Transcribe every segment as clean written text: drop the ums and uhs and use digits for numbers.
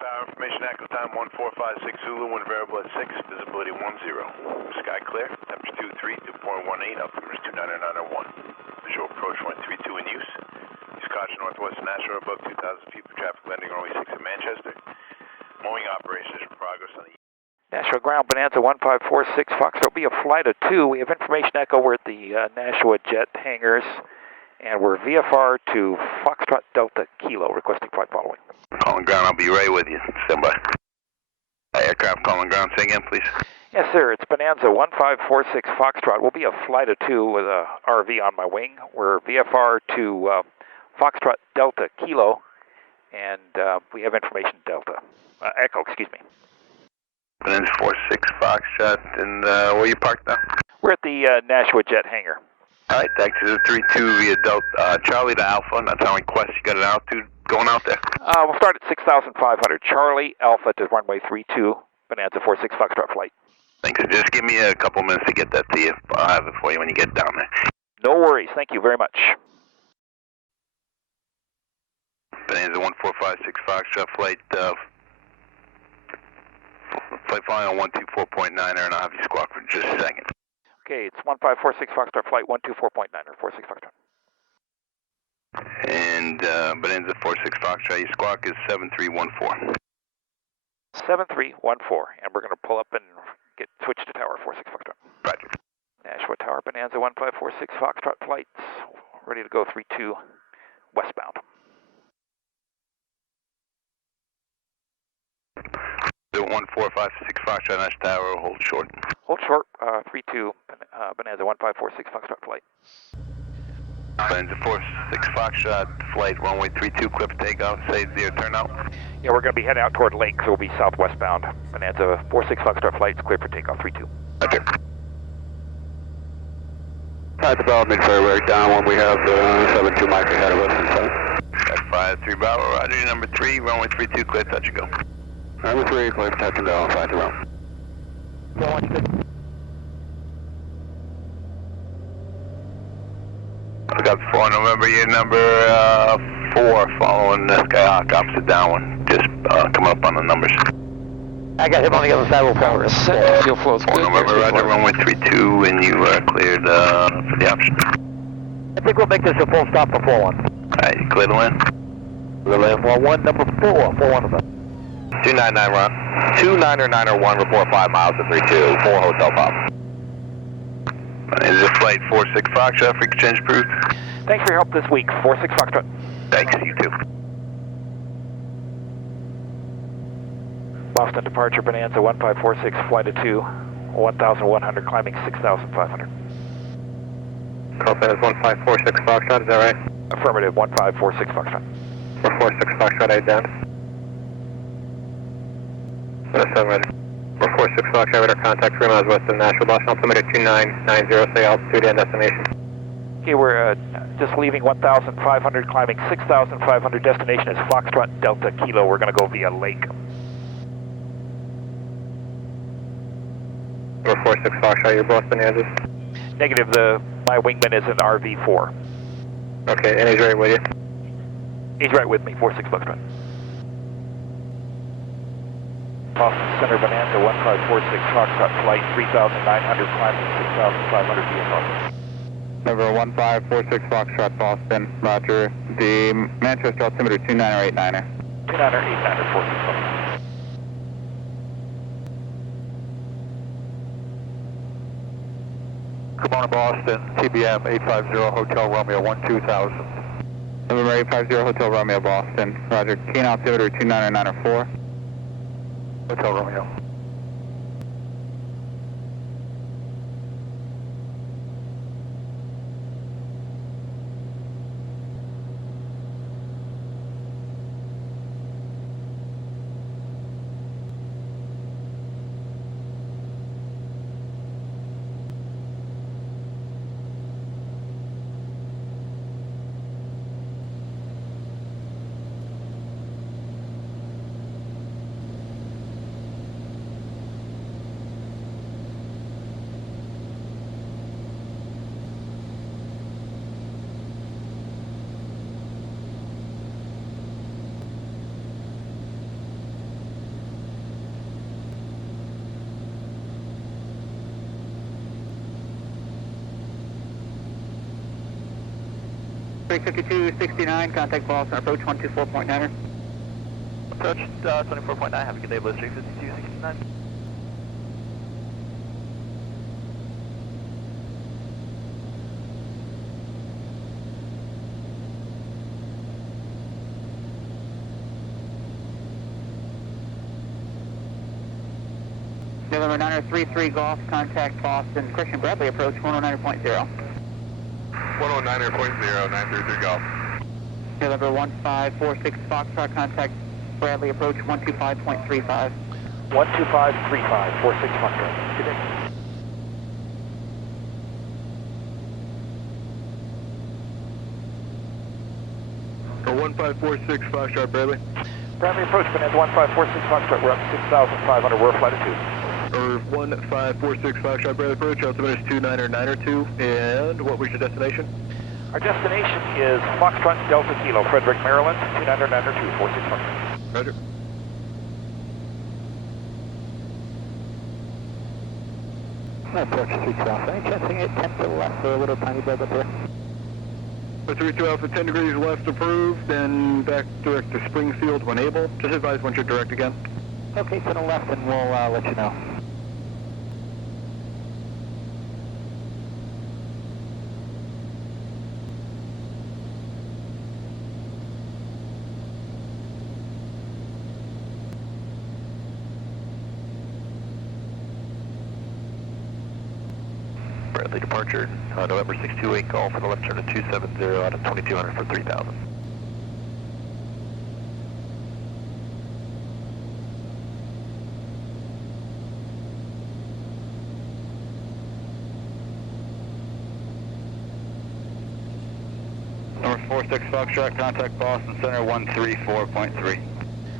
Tower, information Echo time 1456 Zulu, wind variable at 6, visibility 10. Sky clear, temperature 232.18, altimeter 29901. Visual approach 132 in use. Use caution northwest Nashua above 2,000 feet for traffic landing runway 6 at Manchester. Mowing operations in progress on the Nashua ground, Bonanza 1546 Foxtrot. Be a flight of 2. We have information Echo. We're at the Nashua jet hangars, and we're VFR to Foxtrot Delta Kilo, requesting flight following. Calling ground, I'll be right with you. Stand by. Aircraft calling ground, say again, please. Yes, sir. It's Bonanza 1546 Foxtrot. We'll be a flight of 2 with a RV on my wing. We're VFR to Foxtrot Delta Kilo, and we have information Delta. Echo, excuse me. Bonanza 46 Foxtrot, and where you parked now? We're at the Nashua jet hangar. All right, thanks. This is 32 via Delta, Charlie to Alpha. That's how many quests you got an altitude going out there? We'll start at 6,500. Charlie, Alpha to runway 32, Bonanza 46 Foxtrot flight. Thanks. Just give me a couple minutes to get that to you. I'll have it for you when you get down there. No worries. Thank you very much. Bonanza 1456 Foxtrot flight, flight flying on 124.9, and I'll have you squawk for just a second. Okay, it's 1546 Foxtrot flight 124.9 or 46 Foxtrot. And Bonanza 46 Foxtrot, your squawk is 7314. 7314, and we're going to pull up and switch to tower 46 Foxtrot. Roger. Nashua Tower, Bonanza 1546 Foxtrot flights, ready to go 32 westbound. 1456 Foxtrot, Nash Tower, hold short. Hold short, 32 Bonanza 1546 Foxtrot flight. Bonanza 46 Foxtrot, flight runway 32, clear for takeoff, say 0 turnout. Yeah, we're going to be heading out toward Lake, so we'll be southwestbound. Bonanza 46 Foxtrot flight is clear for takeoff, 32. Okay. High development Frederick, down when we have 72 mic ahead of us in front. 53 Bravo, roger, number 3, runway 32, clear, touch and go. Number 3, clear, touch and go, 5 to round. I got 4 November, year number 4, following Skyhawk, opposite downwind, just coming up on the numbers. I got him on the other side of the power. Set, fuel flow's 4 good. November, roger, runway 32, and you are cleared for the option. I think we'll make this a full stop for 4-1. Alright, you clear to land? We'll land 4-1, number 4, 4-1 of them. 299 run. 29901, report 5 miles to 32, 4 Hotel Pop. Is it flight 46 Foxtrot, frequency change approved? Thanks for your help this week, 46 Foxtrot. Thanks, you too. Boston departure, Bonanza 1546, flight of 2, 1,100, climbing 6,500. Call that as 1546 Foxtrot, is that right? Affirmative, 1546 Foxtrot. 446 Foxtrot, 8 down. That's 7 ready. 446 Foxtrot, radar contact 3 miles west of Nashua, Boston, altimeter 2990, say altitude and destination. Okay, we're just leaving 1,500, climbing 6,500, destination is Foxtrot Delta Kilo. We're going to go via Lake. 446 Foxtrot, your boss, Bonanza? Negative, my wingman is an RV4. Okay, and he's right with you? He's right with me, 46 Foxtrot. Boston Center, Bonanza 1546 Foxtrot flight 3,900, climbing 6,500 VFR. Number 1546 Foxtrot Boston, roger. The Manchester altimeter 2989er. 2989er, 46 Foxtrot. Come on, Boston, TBM 850 Hotel Romeo 12000. November 850 Hotel Romeo Boston, roger. Keen altimeter 2994. Hotel Romeo. 35269, contact Boston, approach 124.9er. Approach 24.9, have a good day, Blue 35269. November 933 Golf, contact Boston, Christian Bradley, approach 109.0. 109.0, 933 Golf. November 1546 Foxtrot, contact Bradley, approach 125.35. 12535, 46 Foxtrot. Good day. For 1546 Foxtrot, Bradley. Bradley approach, Bonanza 1546 Foxtrot, we're up 6,500, we're flight of 2. Or 1546 Foxtrot, Bradley approach, altimeter is 29902, and what was your destination? Our destination is Foxtrot Delta Kilo, Frederick, Maryland, 29902, 46 Foxtrot. Roger. Approach 312, any chance I can get 10 to the left for a little tiny bit up here? 312 for 10 degrees left approved, then back direct to Springfield when able. Just advise once you're direct again. Okay, to the left and we'll let you know. Bradley departure, November 628 Golf for the left turn to 270 out of 2200 for 3000. Number 46 Foxtrot, contact Boston Center 134.3.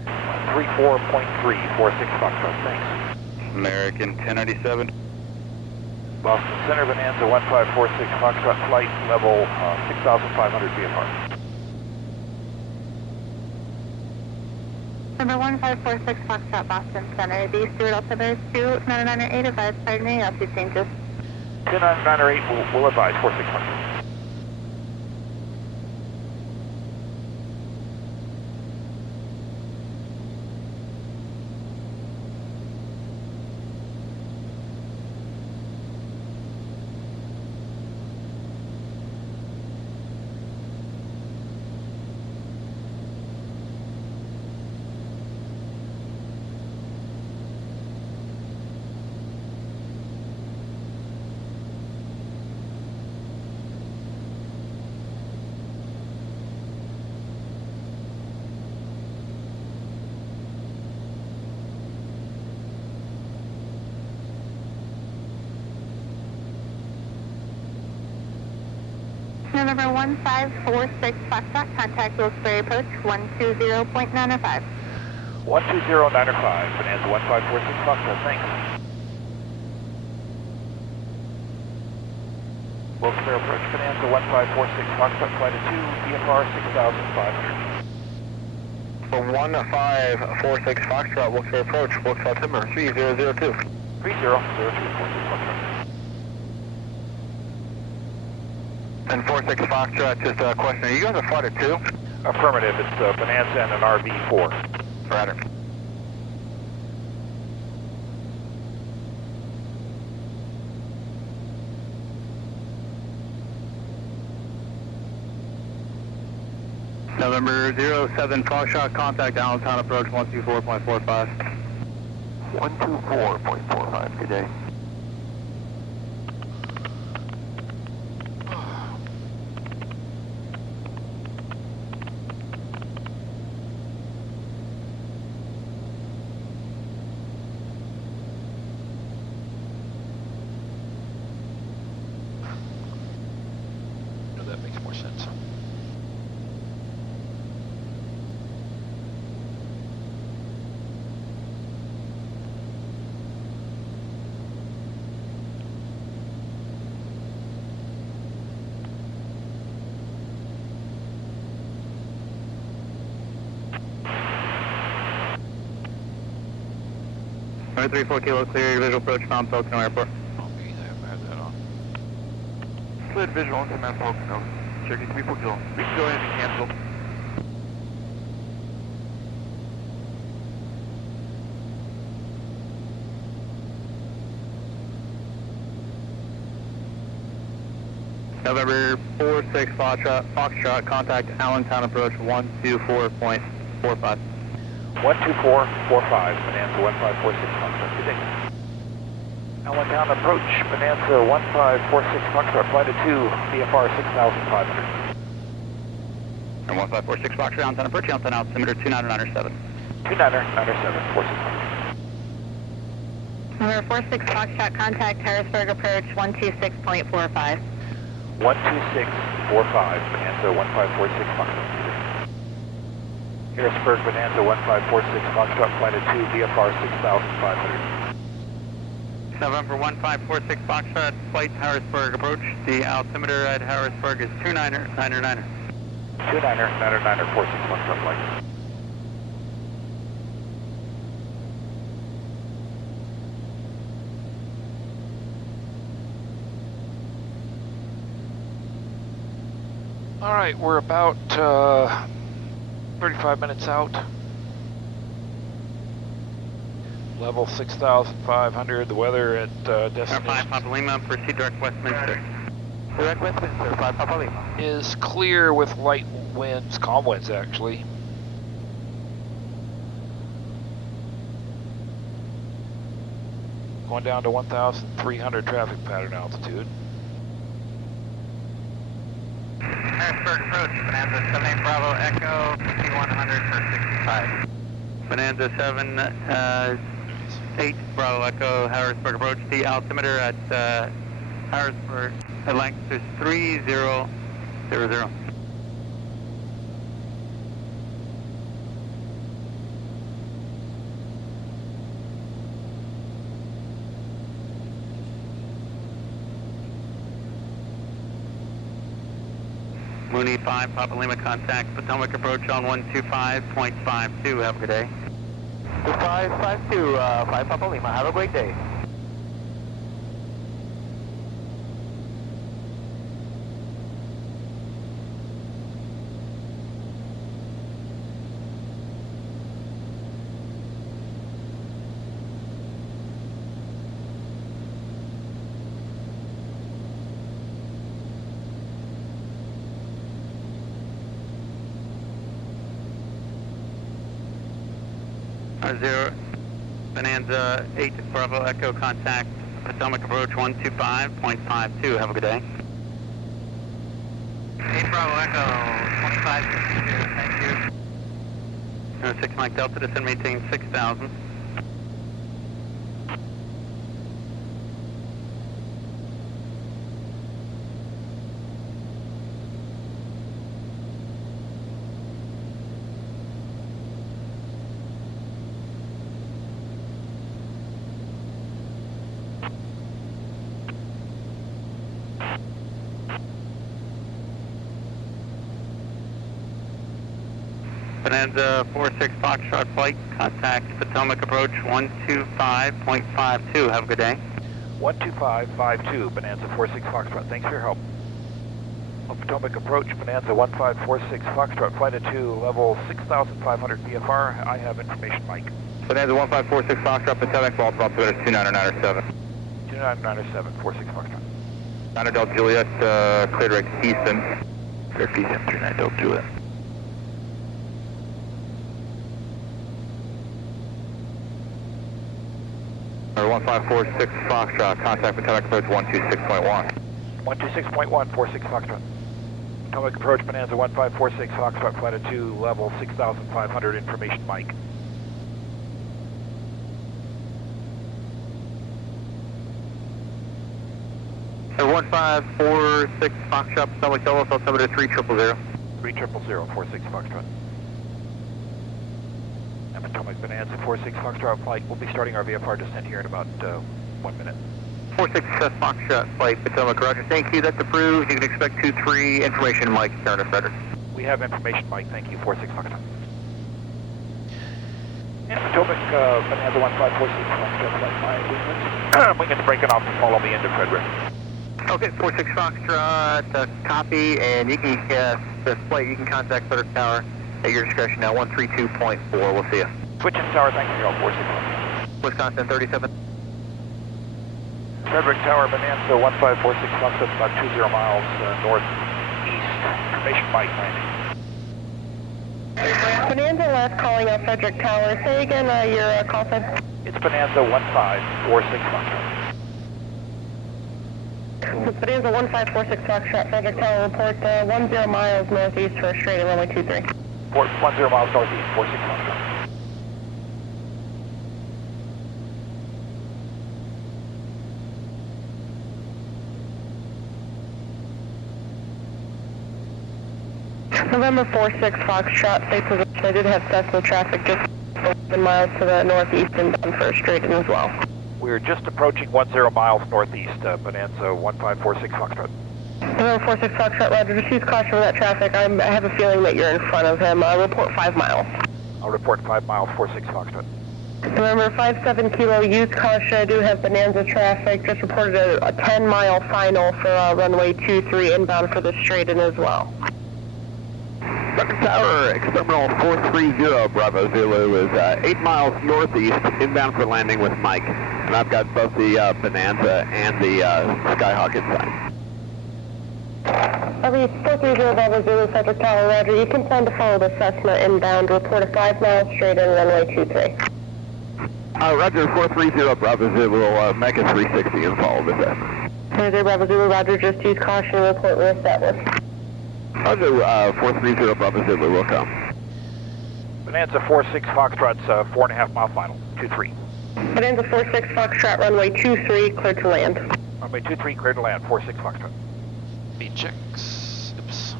34.3, 46 Foxtrot, thanks. American 1097. Boston Center, Bonanza 1546 Foxtrot, flight level 6,500 VFR. Number 1546 Foxtrot, Boston Center. The Stewart altimeter is 2998, advise pardon me, altitude changes. 29908 will advise 46 Foxtrot. November 1546 Foxtrot, contact Wilkes-Barre approach 120.905. 120.905, Bonanza 1546 Foxtrot, thanks. Wilkes-Barre approach, Bonanza 1546 Foxtrot, flight of 2, VFR 6,500. For 1546 Foxtrot, Wilkes-Barre approach, Wilkes altimeter 3002. 3002, 46 Foxtrot. And 46 Foxtrot, just a question, are you guys a flight of 2? Affirmative, it's Bonanza and an RV4. Roger. November 07 Foxtrot, contact Allentown approach 124.45. 124.45, good day. That makes more sense. Number 34 Kilo clear, visual approach Mount Pocono Airport. Okay, I have that on. Cleared visual into Mount Pocono. 3340. We can go ahead and cancel. November 46 Foxtrot, contact Allentown approach 124.45. 12445, Bonanza 1546 Foxtrot. Good day. Allentown approach, Bonanza 1546 Foxtrot, flight of 2, VFR 6500. And 1546 Foxtrot, Allentown approach, Allentown altimeter 29907. 29997, 46 Foxtrot. Number 46 Foxtrot, contact Harrisburg approach 126.45. 12645, Bonanza 1546 Foxtrot. Harrisburg, Bonanza 1546 Foxtrot, flight of 2, VFR 6500. November 1546 Foxtrot, flight Harrisburg approach. The altimeter at Harrisburg is 299er. 299er, 46 Foxtrot flight. All right, we're about 35 minutes out. Level 6,500. The weather at destination 5 Papa Lima, proceed direct Westminster. Direct Westminster, 5 Papa Lima. is clear with light winds, calm winds actually. Going down to 1,300 traffic pattern altitude. Harrisburg approach, Bonanza 78 Bravo Echo, 5100 for 65. Bonanza 8 Bravo Echo, Harrisburg approach. The altimeter at Harrisburg at length is 3000. Mooney 5, Papa Lima contact, Potomac approach on 125.52. Have a good day. 2552, 5 Papa Lima. Have a great day. Bonanza 8 Bravo Echo contact, Potomac approach 125.52. Have a good day. 8 Bravo Echo 2552. Thank you. 6 Mike Delta, descend maintain 6,000. Bonanza 46 Foxtrot flight, contact Potomac approach 125.52. Have a good day. 12552, Bonanza 46 Foxtrot. Thanks for your help. Potomac approach, Bonanza 1546 Foxtrot, flight of 2, level 6,500 VFR. I have information, Mike. Bonanza 1546 Foxtrot, Potomac, Baltimore, altimeter 29907. 29997, 46 Foxtrot. 9 Delta Juliet, clear direct Easton. Clear Easton, 39 Delta Juliet. Number 1546 Foxtrot, contact Potomac approach 126.1. 126.1, 46 Foxtrot. Potomac approach, Bonanza 1546 Foxtrot, flight of 2, level 6,500, information, Mike. Number 1546 Foxtrot, Potomac Dulles, altimeter 3000. 3000, 46 Foxtrot. And Potomac Bonanza 46 Foxtrot flight. We'll be starting our VFR descent here in about 1 minute. 46 Foxtrot flight, Potomac, roger. Thank you, that's approved. You can expect 2-3 information, Mike, Turner, Frederick. We have information, Mike. Thank you, 46 Foxtrot. And Potomac Bonanza 1546 Foxtrot flight. My wingman's breaking off to follow me into Frederick. Okay, 46 Foxtrot, copy, and you can display. You can contact Frederick Tower at your discretion now. 132.4. We'll see you. Switching tower, thank you, 46. Wisconsin 37. Frederick Tower, Bonanza 1546 Foxtrot, about 20 miles northeast. Information Mike landing. Bonanza last calling out Frederick Tower. Say again your call sign. It's Bonanza 1546 Foxtrot. Bonanza 1546 Foxtrot, Frederick Tower, report 10 miles northeast for a straight at runway 23. Port 10 miles northeast, 46 Foxtrot. November 46 Foxtrot, safe position. I did have Cessna traffic just 11 miles to the northeast and down for a straight in as well. We're just approaching 10 miles northeast, Bonanza 1546 Foxtrot. November 46 Foxtrot, roger. Just use caution for that traffic. I have a feeling that you're in front of him. Report 5 miles. I'll report 5 miles, 46 Foxtrot. November 57 Kilo, use caution. I do have Bonanza traffic. Just reported a 10-mile final for runway 23 inbound for the straight in as well. Frederick Tower, Exterminal 430 Bravo Zulu is 8 miles northeast, inbound for landing with Mike. And I've got both the Bonanza and the Skyhawk inside. Every 430 Bravo Zulu, Frederick Tower, roger. You can plan to follow the Cessna inbound. Report a 5 mile straight in runway 23. Roger, 430 Bravo Zulu will make a 360 and follow the Cessna. 430 Bravo Zulu, roger. Just use caution and report reestablished. Roger, 430 Bravo Zulu will come. Bonanza 46 Foxtrot's 4.5 mile final, 23. Bonanza 46 Foxtrot, runway 23, clear to land. Runway 23, clear to land, 46 Foxtrot. Speed checks. Oops.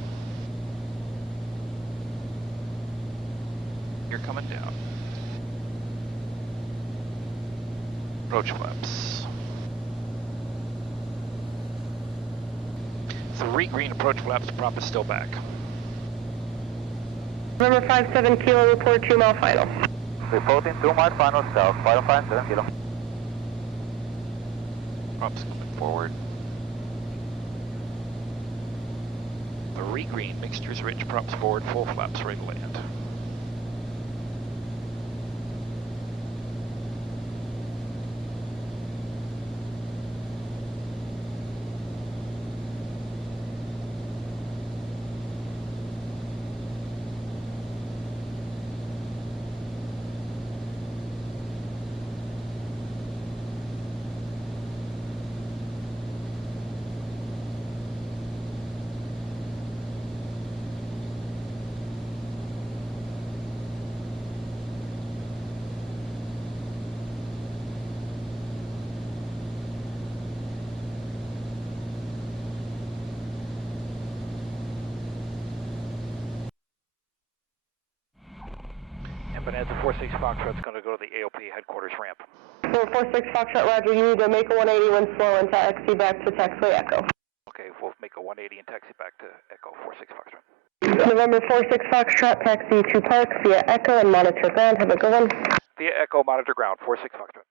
You're coming down. Approach flaps. 3 green approach flaps, prop is still back. November 57 Kilo, report 2 mile final. Reporting 2 mile final south, 557 Kilo. Prop's moving forward. 3 green, mixtures rich, props forward, full flaps, ready to land. Bonanza 46 Foxtrot's going to go to the AOP headquarters ramp. November 46 Foxtrot, roger. You need to make a 180 when slow and taxi back to taxiway Echo. Okay, we'll make a 180 and taxi back to Echo 46 Foxtrot. November 46 Foxtrot, taxi to Park via Echo and monitor ground. Have a good one. Via Echo, monitor ground, 46 Foxtrot.